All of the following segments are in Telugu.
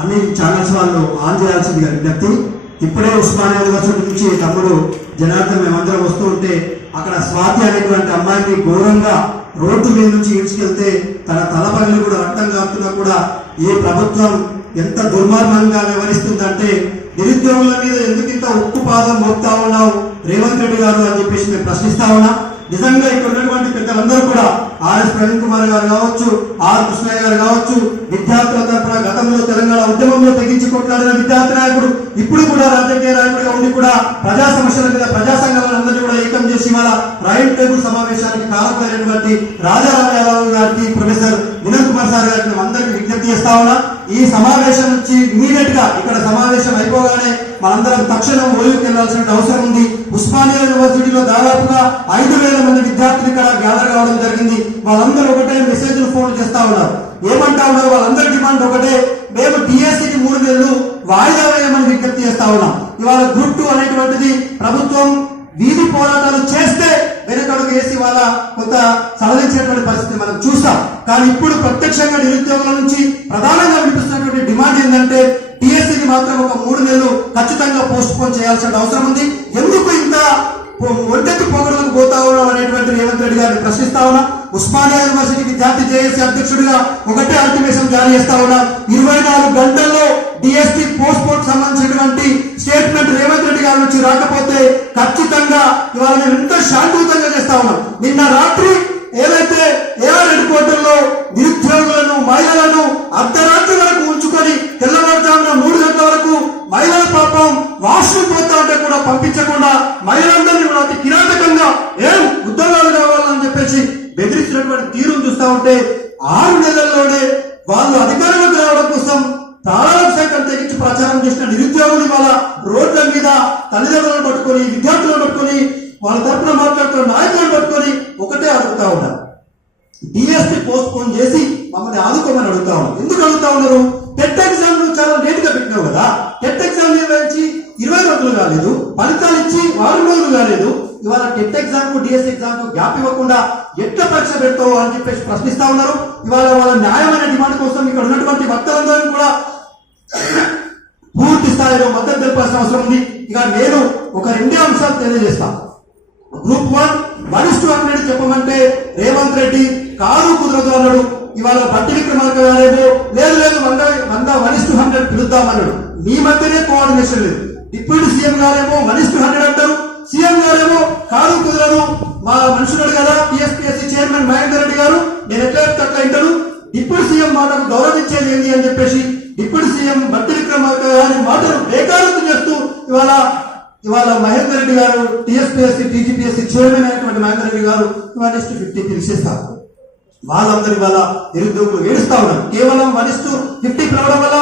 అన్ని ఛానల్స్ వాళ్ళు ఆన్ చేయాల్సిందిగా విజ్ఞప్తి. ఇప్పుడే ఉస్మానియా యూనివర్సిటీ నుంచి తమ్ముడు జనార్దన్ మేమందరం వస్తూ ఉంటే అక్కడ స్వాతి అనేటువంటి అమ్మాయిని ఘోరంగా రోడ్డు మీద నుంచి ఈడ్చుకెళ్తే తన తల కూడా రక్తం కాకుండా కూడా ఏ ప్రభుత్వం ఎంత దుర్మార్గంగా వ్యవహరిస్తుందంటే నిరుద్యోగుల మీద ఎందుకు ఇంత ఉక్కు పాదం మోపుతా ఉన్నావు? రేవంత్ రెడ్డి గారు అని చెప్పేసి మేము ప్రశ్నిస్తా ఉన్నా. నిజంగా ఇక్కడ ఉన్నటువంటి పెద్దలందరూ కూడా ఆర్ఎస్ ప్రవీణ్ కుమార్ గారు కావచ్చు ఆర్ కృష్ణయ్య గారు కావచ్చు విద్యార్థుల తరఫున గతంలో తెలంగాణ ఇప్పుడు కూడా రాజకీయ నాయకుడిగా ఉండి కూడా ప్రజా సమస్యల మీద ప్రజా సంఘాలందరినీ కూడా ఏకం చేసి మన రైట్ టేబుల్ సమావేశానికి కారకులైనటువంటి రాజారాం యాదవ్ గారికి ప్రొఫెసర్ వినోద్ కుమార్ సార్ గారికి అందరికీ విజ్ఞప్తి చేస్తా ఉన్నా. ఈ సమావేశం నుంచి ఇమీడియట్గా ఇక్కడ సమావేశం అయిపోగానే మనందరం తక్షణం ఓయూకి వెళ్ళాల్సిన అవసరం ఉంది. ఉస్మానియా యూనివర్సిటీలో దాదాపుగా ఐదు వేల మంది విద్యార్థులు ఇక్కడ గ్యాదర్ కావడం జరిగింది. వాళ్ళందరూ ఒకటే మెసేజ్ ఫోన్ చేస్తా ఉన్నారు. ఏమంటా ఉన్నారు? వాళ్ళందరి డిమాండ్ ఒకటే. మేము టీఎస్సీకి మూడు నెలలు వాయిదా వేయమని విజ్ఞప్తి చేస్తా ఉన్నాం. ఇవాళ గ్రూప్ టూ అనేటువంటిది ప్రభుత్వం వీధి పోరాటాలు చేస్తే వెనకడుగు వేసి వాళ్ళ కొంత సడలించేటువంటి పరిస్థితి మనం చూస్తాం. కానీ ఇప్పుడు ప్రత్యక్షంగా నిరుద్యోగుల నుంచి ప్రధానంగా వినిపిస్తున్నటువంటి డిమాండ్ ఏంటంటే టీఎస్సీని మాత్రం ఒక మూడు నెలలు ఖచ్చితంగా పోస్ట్ పోన్ చేయాల్సిన అవసరం ఉంది. ఎందుకు ఇంత ఒంటెత్తు పొగడలకు పోతా ఉన్నాం అనేటువంటి రేవంత్ రెడ్డి గారిని ప్రశ్నిస్తా ఉన్నా. ఉస్మానియా యూనివర్సిటీకి జాతీయ జేఏసీ అధ్యక్షుడిగా ఒకటే అల్టిమేషన్ జారీ చేస్తా ఉన్నా. ఇరవై నాలుగు గంటల్లో డిఎస్పీ పోస్ట్ పోర్ట్ సంబంధించినటువంటి స్టేట్మెంట్ రేవంత్ రెడ్డి గారి నుంచి రాకపోతే ఖచ్చితంగా ఇవాళ మేము ఎంతో శాంతియుతంగా చేస్తా ఉన్నాం. నిన్న రాత్రి ఏదైతే ఏఆర్ హెడ్ క్వార్టర్లో నిరుద్యోగులను మహిళలను అర్ధరాత్రి వరకు ఉంచుకొని తెల్లవారుజామున మూడు గంటల వరకు మహిళల పాపం వాష్రూమ్ పోతా ఉంటే కూడా పంపించకుండా మహిళలందరినీ కూడా అతి కిరాతకంగా ఏ బెదిరిస్తున్నటువంటి తీరును చూస్తా ఉంటే ఆరు నెలల్లోనే వాళ్ళు అధికారంలోకి రావడం కోసం ప్రాణాలకు సైతం తెగించి ప్రచారం చేసిన నిరుద్యోగులు వాళ్ళ రోడ్ల మీద తల్లిదండ్రులను పట్టుకొని విద్యార్థులను పట్టుకొని వాళ్ళ తరఫున మాట్లాడుతున్న నాయకులను పట్టుకొని ఒకటే అడుగుతా ఉన్నారు. డిఎస్పీ పోస్ట్ పోన్ చేసి మమ్మల్ని ఆదుకోమని అడుగుతా ఉన్నారు. ఎందుకు అడుగుతా ఉన్నారు? టెట్ ఎగ్జామ్ చాలా లేట్గా పెట్టినావు కదా. టెట్ ఎగ్జామ్ నిర్వహించి ఇరవై రోజులు కాలేదు. ఫలితాలు ఇచ్చి వారం రోజులు కాలేదు. ఇవాళ టెన్త్ ఎగ్జామ్కు డిఎస్ ఎగ్జామ్కు గ్యాప్ ఇవ్వకుండా ఎట్లా పరీక్ష పెడతావు అని చెప్పేసి ప్రశ్నిస్తా ఉన్నారు. ఇవాళ వాళ్ళ న్యాయమైన డిమాండ్ కోసం ఇక్కడ ఉన్నటువంటి భక్తులందరూ కూడా పూర్తి స్థాయిలో మద్దతు తెలపాల్సిన అవసరం ఉంది. ఇక నేను ఒక రెండే అంశాలు తెలియజేస్తాను group one one two hundred చెప్పమంటే రేవంత్ రెడ్డి కారు కుదరదు అన్నాడు. ఇవాళ బట్టి విక్రమార్క గారేమో లేదు లేదు వంద వంద వన్ టు హండ్రెడ్ పిలుద్దామన్నాడు మీ మధ్యనే కోఆర్డినేషన్ లేదు. డిప్యూటీ సీఎం గారేమో వన్ టు హండ్రెడ్ అంటారు. సీఎం గారేమో కారు కుదరదు. మా మనుషుడు కదా టీఎస్పీఎస్సీ చైర్మన్ మహేందర్ రెడ్డి గారు నేను ఎట్లా అట్లా ఇంటాను ఇప్పుడు సీఎం మాటకు గౌరవించేది ఏంటి అని చెప్పేసి ఇప్పుడు సీఎం బట్టి విక్రమార్క గారి మాటలు బేకారత్తు చేస్తూ ఇవాళ ఇవాళ మహేందర్ రెడ్డి గారు టీఎస్పీఎస్సీ టీజీపీఎస్సీ చైర్మన్ అయినటువంటి మహేందర్ రెడ్డి గారు ఇవాళ నెక్స్ట్ ఫిఫ్టీ పిలిచేస్తారు వాళ్ళందరి వల్ల నిరుద్యోగులు ఏడుస్తా ఉన్నారు. కేవలం వన్ ఇస్తూ ఫిఫ్టీ పిలవడం వల్ల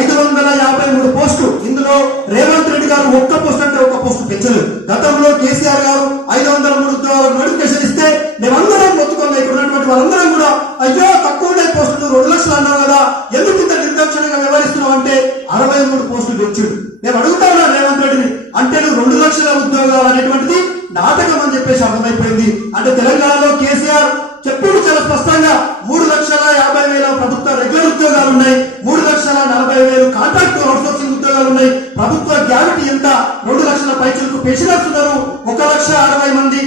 ఐదు వందల యాభై మూడు పోస్టు. ఇందులో రేవంత్ రెడ్డి గారు ఒక్క పోస్ట్ అంటే ఒక్క పోస్ట్ పెంచలేదు. గతంలో కేసీఆర్ గారు ఐదు వందల మూడు ఉద్యోగాలకు నోటిఫికేషన్ ఇస్తే మేమందరం మొత్తుకున్నాం. ఇక్కడ ఉన్నటువంటి వాళ్ళందరం కూడా అయ్యో తక్కువ ఉండే పోస్టులు రెండు లక్షలు అన్నావు కదా ఎందుకు ఇంత నిర్దక్షణంగా వ్యవహరిస్తున్నావు అంటే అరవై మూడు పోస్టులు పెంచుడు. నేను అడుగుతా ఉన్నాను రేవంత్ రెడ్డిని అంటే నువ్వు రెండు లక్షల ఉద్యోగాలు అనేటువంటిది నాటకం అని చెప్పేసి అర్థమైపోయింది. అంటే తెలంగాణలో కేసీఆర్ చెప్పుడు చాలా స్పష్టంగా మూడు ప్రభుత్వ రెగ్యులర్ ఉద్యోగాలు ఉన్నాయి మూడు లక్షల నలభై వేలు కాంట్రాక్ట్ అవుట్సోర్సింగ్ ఉద్యోగాలు ఉన్నాయి ప్రభుత్వ గ్యారంటీ ఎంత? రెండు లక్షల పైసలకు పెన్షనర్స్ ఉన్నారు. ఒక లక్ష అరవై మంది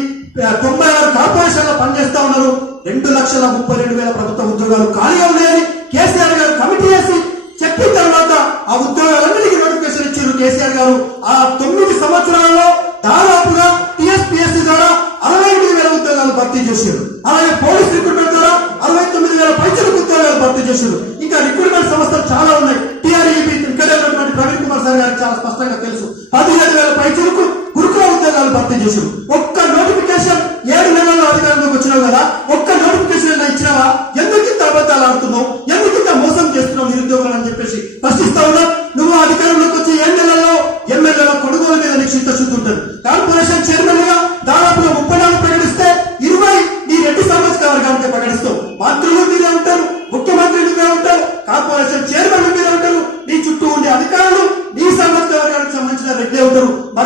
తొంభై ఆరు కార్పొరేషన్లో పనిచేస్తా ఉన్నారు. రెండు లక్షల ముప్పై రెండు వేల ప్రభుత్వ ఉద్యోగాలు ఖాళీగా ఉన్నాయని కేసీఆర్ గారు కమిటీ వేసి చెప్పిన తర్వాత ఆ ఉద్యోగాలన్నిటికీ నోటిఫికేషన్ ఇచ్చారు కేసీఆర్ గారు. ఆ తొమ్మిది సంవత్సరాలలో దాదాపు సంస్థలు చాలా ఉన్నాయి. టీఆర్ఈబీ ఇక్కడ ఉన్నటువంటి ప్రవీణ్ కుమార్ సార్ గారికి చాలా స్పష్టంగా తెలుసు. పదిహేను వేల పైచులకు గురుకుల ఉద్యోగాలు భర్తీ చేశారు ఒక్క నోటిఫికేషన్ ఏడు నెలల్లో అధికారంలోకి వచ్చినావు కదా?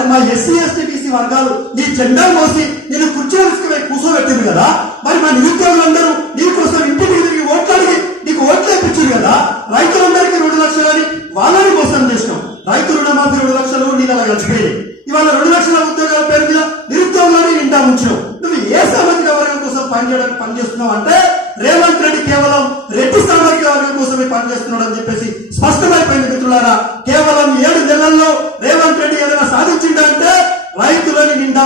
మా ఎస్సీ ఎస్టీ బీసీ వర్గాలు నీ జెండా మోసి నేను కుర్చీలో తీసుకుపోయి కూర్చోబెట్టింది కదా? మరి మా నిరుద్యోగులందరూ నీకోసం ఇంటికి తిరిగి ఓట్లు అడిగి నీకు ఓట్లు ఇప్పించారు కదా? రైతులందరికీ రెండు లక్షలని వాళ్ళని మోసం చేసినాం. రైతు రుణమాఫీ రెండు లక్షలు నీళ్ళ కలిసిపోయి ఇవాళ రెండు లక్షల ఉద్యోగాల పేరు మీద నిరుద్యోగులని నిండా ఉంచినావు నువ్వు ఏ సామాజిక వర్గం కోసం పనిచేయడానికి పనిచేస్తున్నావు అంటే రేవంత్ రెడ్డి కేవలం రెడ్డి సామాజిక వర్గం కోసమే పనిచేస్తున్నాడు అని చెప్పేసి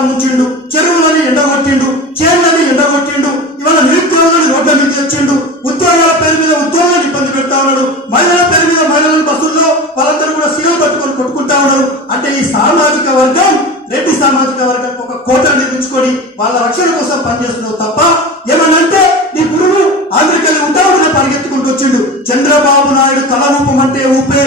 రైతులని చెరువులని ఎండగొట్టిండు చేనులని ఎండగొట్టిండు ఇవాళ నిరుద్యోగులను రోడ్ల మీద తెచ్చిండు ఉద్యోగాల పేరు మీద ఉద్యోగాలు ఇబ్బంది పెడతా ఉన్నాడు మహిళల పేరు మీద మహిళల బస్సుల్లో వాళ్ళందరూ కూడా సీఎం పట్టుకొని కొట్టుకుంటా ఉన్నారు. అంటే ఈ సామాజిక వర్గం రెడ్డి సామాజిక వర్గం ఒక కోట నిర్మించుకొని వాళ్ళ రక్షణ కోసం పనిచేస్తున్నావు తప్ప ఏమనంటే నీ గురువు ఆంధ్రకెళ్ళి ఉంటావు పరిగెత్తుకుంటూ వచ్చిండు. చంద్రబాబు నాయుడు తల ఊపమంటే ఊపే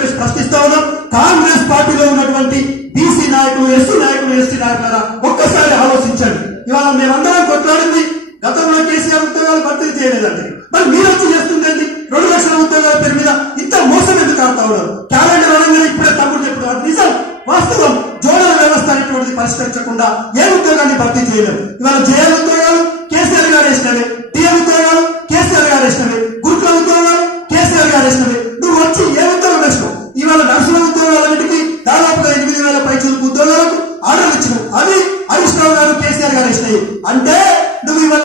చెప్పేసి ప్రశ్నిస్తా ఉన్నాం. కాంగ్రెస్ పార్టీలో ఉన్నటువంటి బీసీ నాయకులు ఎస్సీ నాయకులు ఎస్టీ నాయకుల ఒక్కసారి ఆలోచించండి. ఇవాళ మేమందరం కొట్లాడింది. గతంలో కేసీఆర్ ఉద్యోగాలు భర్తీ చేయలేదండి. మరి మీరు వచ్చి చేస్తుందండి రెండు లక్షల ఉద్యోగాల పేరు మీద ఇంత మోసం ఎందుకు ఆడుతా ఉన్నారు? క్యాలెండర్ అనగానే ఇప్పుడే తమ్ముడు చెప్తున్నారు నిజం వాస్తవం. జోడల వ్యవస్థ అనేటువంటిది పరిష్కరించకుండా ఏ ఉద్యోగాన్ని భర్తీ చేయలేము ఇవాళ జేఎల్